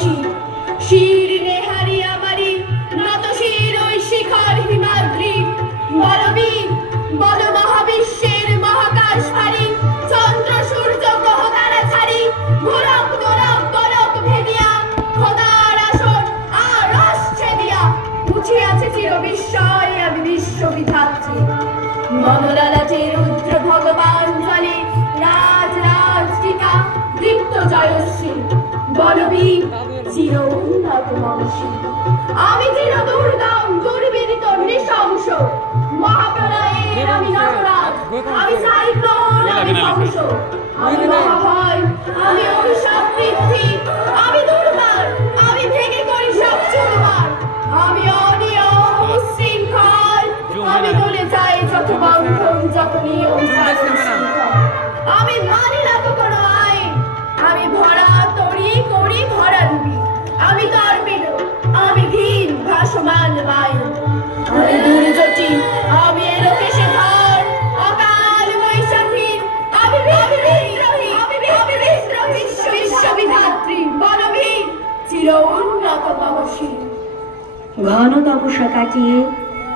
শির শির নেহারি আমারি নত শির ওই শিখর হিমাদ্রি বলবীর বল মহাবিশ্বের মহাকাশ ভারী চন্দ্র সূর্য গ্রহ তারা ছাড়ি গোলক দোলক বলক ভেদিয়া খোদার আসন আর আসছে দিয়া উঠে আছে চির বিস্ময় আমি বিশ্ববিধাত্রী মমলালাচে রুদ্র ভগবান জ্বলে রাজ রাজ টিকা দীপ্ত জয়শ্রী বলবীর চির উন্নত বংশী আমি চির দুর্গম দুর্বিদিত নৃশংস মহাপ্রলয়ের আমি নটরাজ আমি সাইক্লোন আমি ধ্বংস আমি মহাভয় আমি অভিশাপ বৃদ্ধি আমি দুর্বার আমি ভেঙে করি সব চুরমার আমি অনিয়ম উচ্ছৃঙ্খল আমি বলে যাই যত বন্ধন যত নিয়ম আমি মানি না তো কোনো আইন আমি ভরা তরি করি ভরা রুবি আমি তর্পিল আমি ধীর ভাসমান বায়ু আমি দুর্জটি আমি এলোকেশে ধর অকাল বৈশাখী আমি বিদ্রোহী আমি বিদ্রোহী বিশ্ববিধাত্রী বলবীর চির উন্নত বংশী ঘন তপস্যা কাটিয়ে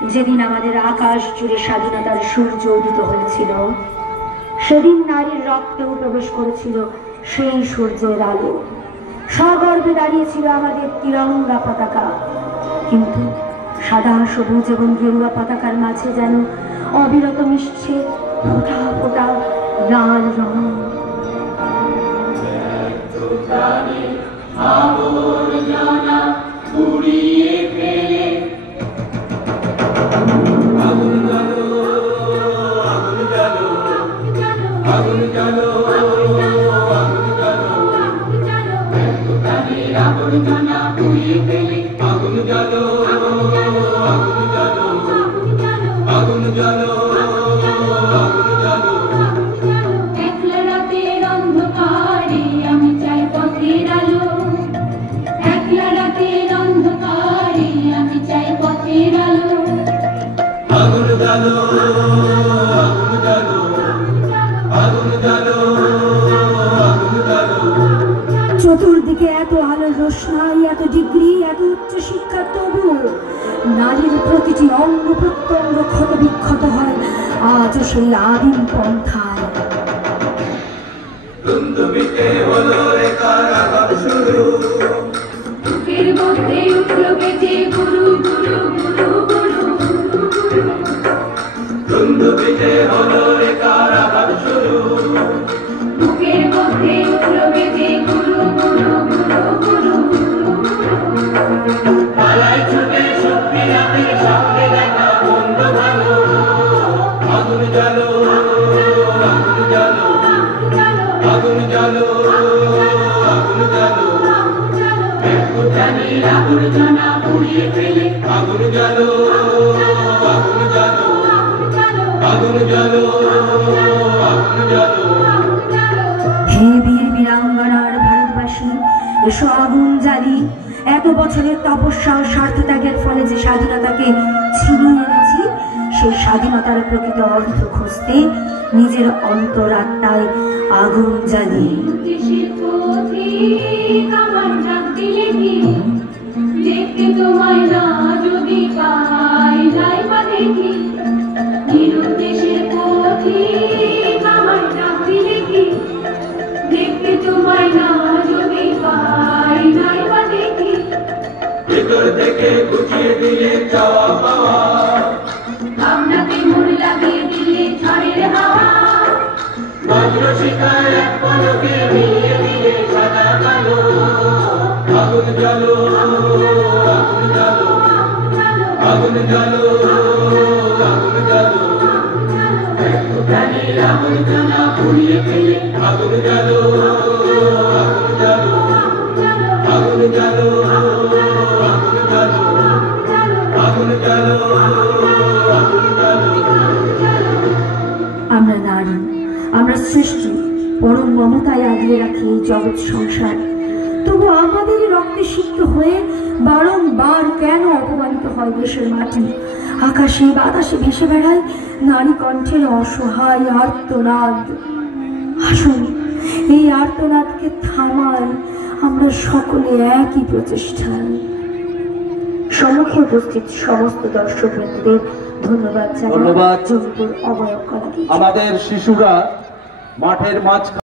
যেদিন আমাদের আকাশ জুড়ে স্বাধীনতার সূর্য উদিত হয়েছিল সেদিন নারীর রক্তেও প্রবেশ করেছিল সেই সূর্যের আলো সগর্বে দাঁড়িয়েছিল আমাদের তিরঙ্গা পতাকা কিন্তু সাদা সবুজ এবং গেরুয়া পতাকার মাঝে যেন অবিরত মিশছে ফোঁটা ফোঁটা লাল রং চতুর্দিকে এত আলোর রোশনাই এত ডিগ্রি এত উচ্চ শিক্ষা তবু নারীর প্রতিটি অঙ্গ প্রত্যঙ্গ ক্ষত বিক্ষত হয় আজও সেই আদিম পন্থায় হে বীর বীরাঙ্গনার ভারতবাসী এসো আগুন জ্বালি এত বছরের তপস্যা ও স্বার্থত্যাগের ফলে যে স্বাধীনতাকে ছিনিয়ে এনেছি সেই স্বাধীনতার প্রকৃত অর্থ খুঁজতে নিজের অন্তরাত্মায় আগুন জ্বালি দেখে বুঝিয়ে দিলে চাওয়া পাওয়া আপনাকে মন লাগিয়ে দিলে ঝড়ের হাওয়া বজ্র শিখায় এক পলকে মিলিয়ে দিলে সাদা কালো আগুন জ্বালো আগুন জ্বালো আগুন জ্বালো আগুন জ্বালো প্রাণীর আবর্জনা পুড়িয়ে ফেলে আগুন জ্বালো আগুন জ্বালো আগুন জ্বালো আমরা নারী আমরা সৃষ্টি পরম মমতায় আগিয়ে রাখি এই জগৎ সংসার তবু আমাদের রক্তে সিক্ত হয়ে বারংবার কেন অপমানিত হয় দেশের মাটি আকাশে বাতাসে ভেসে বেড়ায় নারী কণ্ঠের অসহায় আর্তনাদ আসুন এই আর্তনাদকে থামাই আমরা সকলে একই প্রচেষ্টায়। সম্মুখে উপস্থিত সমস্ত দর্শক বৃন্দদের ধন্যবাদ জানাই। ধন্যবাদ। জমিপুর অবয়ব কলা। আমাদের শিশুরা মাঠের মাঝখানে